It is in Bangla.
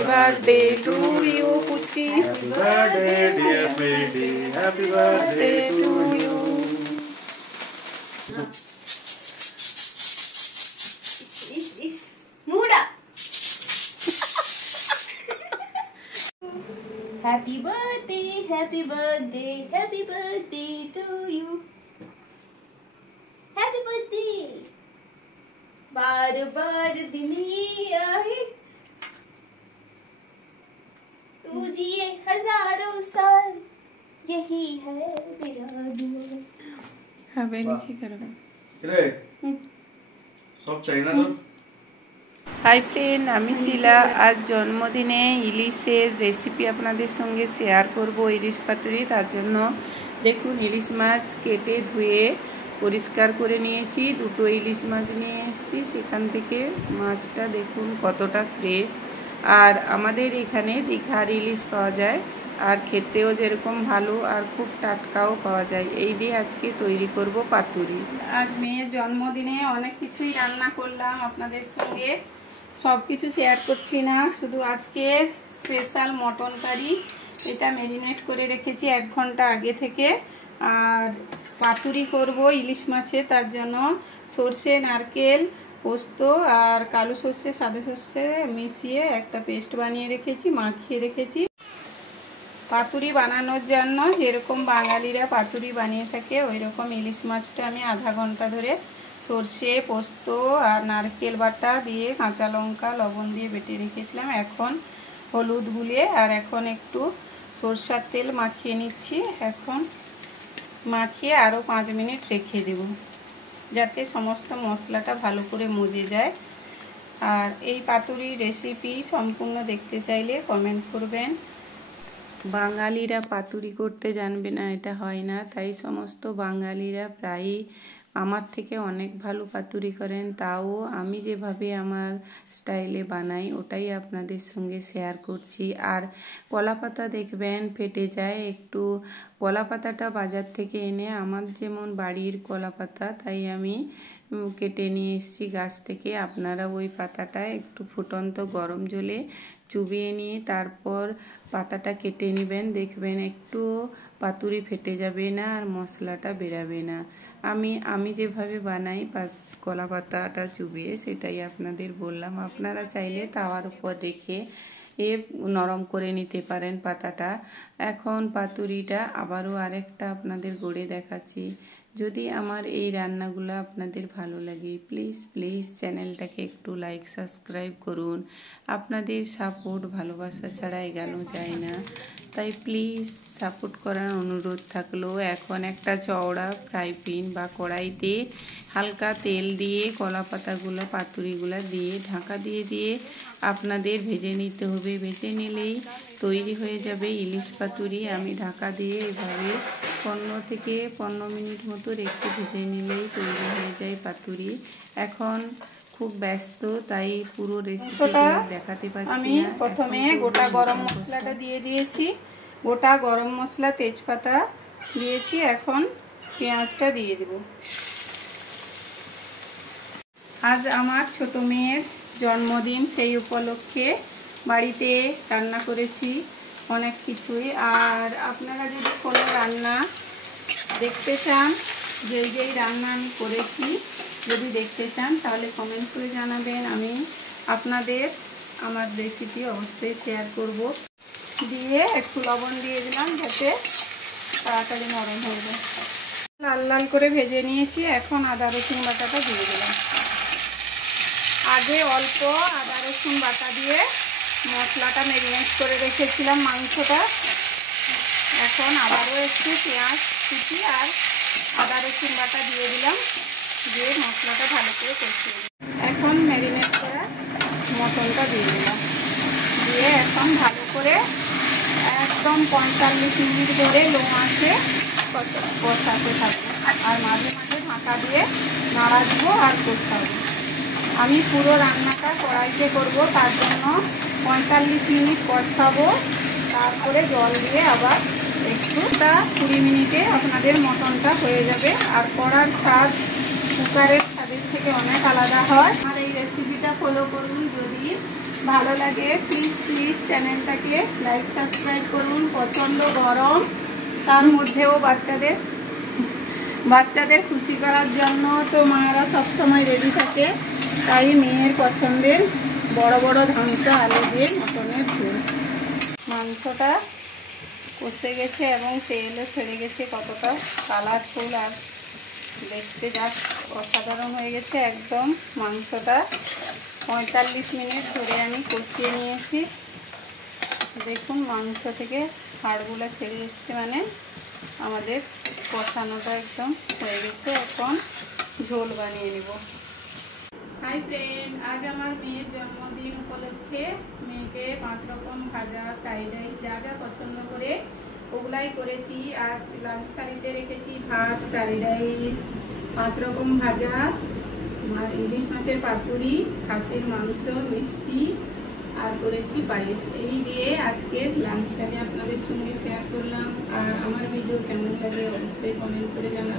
birthday to you, Puchki. Happy birthday, dear Freddy. Happy birthday to you. Muda. Happy birthday, happy birthday, happy birthday to you. Happy birthday. बार बार दिन ही आए, तू जिए हजारों साल, यही है मेरा दुआ। হবে নাকি করবে রে সব চাই না তো। হাই ফ্রেন্ড, আমি শিলা। আজ জন্মদিনে ইলিশের রেসিপি আপনাদের সঙ্গে শেয়ার করব। ইলিশ পাতুরি, তার জন্য দেখুন ইলিশ মাছ কেটে ধুয়ে পরিষ্কার করে নিয়েছি। দুটো ইলিশ মাছ নিয়ে এসেছি, সেখান থেকে মাছটা দেখুন কতটা ফ্রেশ। আর আমাদের এখানে দীঘার ইলিশ পাওয়া যায়, আর খেতেও যেরকম ভালো আর খুব টাটকাও পাওয়া যায়। এই দিয়ে আজকে তৈরি করব পাতুরি। আজ মেয়ের জন্মদিনে অনেক কিছুই রান্না করলাম আপনাদের সঙ্গে, সব কিছু শেয়ার করছি না, শুধু আজকের স্পেশাল মটন কারি। এটা ম্যারিনেট করে রেখেছি 1 ঘন্টা আগে থেকে। আর পাতুরি করব ইলিশ মাছে, তার জন্য সর্ষে, নারকেল, পোস্ত আর কালো সর্ষে, সাদা সর্ষে মিশিয়ে একটা পেস্ট বানিয়ে রেখেছি, মাখিয়ে রেখেছি। পাতুরি বানানোর জন্য যেরকম বাঙালিরা পাতুরি বানিয়ে থাকে ওই রকম ইলিশ মাছটা আমি আধা ঘন্টা ধরে সর্ষে, পোস্ত আর নারকেল বাটা দিয়ে, কাঁচা লঙ্কা, লবণ দিয়ে বেটে রেখেছিলাম। এখন হলুদ গুলিয়ে আর এখন একটু সরষের তেল মাখিয়ে নিচ্ছি। এখন মাখিয়ে আরও 5 মিনিট রেখে দেব, যাতে সমস্ত মশলাটা ভালো করে মজে যায়। আর এই পাতুরির রেসিপি সম্পূর্ণ দেখতে চাইলে কমেন্ট করবেন। বাঙালিরা পাতুরি করতে জানবে না এটা হয় না, তাই সমস্ত বাঙালিরা প্রায়ই আমার থেকে অনেক ভালো পাতুরি করেন। তাও আমি যেভাবে আমার স্টাইলে বানাই ওটাই আপনাদের সঙ্গে শেয়ার করছি। আর কলা পাতা দেখবেন ফেটে যায়, একটু কলা পাতাটা বাজার থেকে এনে, আমার যেমন বাড়ির কলা পাতা তাই আমি কেটে নিয়ে এসেছি গাছ থেকে। আপনারা ওই পাতাটা একটু ফুটন্ত গরম জলে চুবিয়ে নিয়ে তারপর পাতাটা কেটে নেবেন, দেখবেন একটু পাতুরি ফেটে যাবে না আর মশলাটা বেরাবে না। আমি যেভাবে বানাই কলা পাতাটা চুবিয়ে, সেটাই আপনাদের বললাম। আপনারা চাইলে তাওয়ার উপর রেখে নরম করে নিতে পারেন পাতাটা। এখন পাতুরিটা আবারও আরেকটা আপনাদের গড়ে দেখাচ্ছি। যদি আমার এই রান্নাগুলো আপনাদের ভালো লাগে, প্লিজ চ্যানেলটাকে একটু লাইক, সাবস্ক্রাইব করুন। আপনাদের সাপোর্ট, ভালোবাসা ছাড়া এগোনো যায় না, তাই প্লিজ সাপোর্ট করার অনুরোধ থাকলো। এখন একটা চওড়া ফ্রাই প্যান বা কড়াইতে হালকা তেল দিয়ে কলা পাতাগুলো, পাতুরিগুলো দিয়ে ঢাকা দিয়ে আপনাদের ভেজে নিতে হবে। ভেজে নিলেই তৈরি হয়ে যাবে ইলিশ পাতুরি। আমি ঢাকা দিয়ে এভাবে 15 থেকে 15 মিনিট মতো রেখে ভেজে নিলেই তৈরি হয়ে যায় পাতুরি। এখন খুব ব্যস্ত তাই পুরো রেসিপিটা দেখাতে পারছি না। আমি প্রথমে গোটা গরম মশলাটা দিয়ে দিয়েছি, গোটা গরম মশলা, তেজপাতা দিয়েছি। এখন পেঁয়াজটা দিয়ে দেব। আজ আমার ছোট মেয়ের জন্মদিন, সেই উপলক্ষে বাড়িতে রান্না করেছি অনেক কিছুই। আর আপনারা যদি কোনো রান্না দেখতে চান, যেই রান্না আমি করেছি যদি দেখতে চান তাহলে কমেন্ট করে জানাবেন। আমি আপনাদের আমার রেসিপি অবশ্যই শেয়ার করব। দিয়ে একটু লবণ দিয়ে দিলাম যাতে তাড়াতাড়ি নরম হয়ে যায়। লাল লাল করে ভেজে নিয়েছি। এখন আদা রসুন বাটাটা দিয়ে দিলাম। আগে অল্প আদা রসুন বাটা দিয়ে মশলাটা ম্যারিনেট করে রেখেছিলাম মাংসটা। এখন আবারও একটু পেঁয়াজ কুচি আর আদা রসুন বাটা দিয়ে দিলাম, দিয়ে মশলাটা ভালো করে কষিয়ে দিলাম। এখন ম্যারিনেট করা মটনটা দিয়ে দিলাম, দিয়ে এখন ভালো করে একদম 45 মিনিট ধরে লো আঁচে কষাতে থাকবো। আর মাঝে মাঝে ঢাকা দিয়ে নাড়া দিব আর কষাবো। আমি পুরো রান্নাটা কড়াইতে করব, তার জন্য 45 মিনিট কষাবো। তারপরে জল দিয়ে আবার একটু 20 মিনিটে আপনাদের মটনটা হয়ে যাবে। আর কড়ার স্বাদ কুকারের স্বাদের থেকে অনেক আলাদা হয়। আর এই রেসিপিটা ফলো করুন। যদি ভালো লাগে প্লিজ চ্যানেলটাকে লাইক সাবস্ক্রাইব করুন। প্রচণ্ড গরম, তার মধ্যেও বাচ্চাদের খুশি করার জন্য তো মায়েরা সবসময় রেডি থাকে। তাই মেয়ের পছন্দের বড় বড় ধাংস আলু দিয়ে মটনের ঝোল। মাংসটা কষে গেছে এবং তেলও ছেড়ে গেছে, কতটা কালারফুল আর দেখতে যা অসাধারণ হয়ে গেছে একদম। মাংসটা 45 মিনিট ধরে আমি কষিয়ে নিয়েছি। দেখুন মাংস থেকে হাড়গুলো ছেড়ে এসছে, মানে আমাদের কষানোটা একদম হয়ে গেছে। এখন ঝোল বানিয়ে নেব। হাই ফ্রেন্ড, আজ আমার মেয়ের জন্মদিন উপলক্ষে মেয়েকে 5 রকম ভাজা, ফ্রাইড রাইস যা যা পছন্দ করে ওগুলাই করেছি। আজ লাঞ্চ থালিতে রেখেছি ভাত, ফ্রাইড রাইস, 5 রকম ভাজা, ইলিশ মাছের পাতুরি, খাসির মাংস, মিষ্টি আর করেছি পায়েস। এই দিয়ে আজকের লাঞ্চ থালি আপনাদের সঙ্গে শেয়ার করলাম। আর আমার ভিডিও কেমন লাগে অবশ্যই কমেন্ট করে জানাবেন।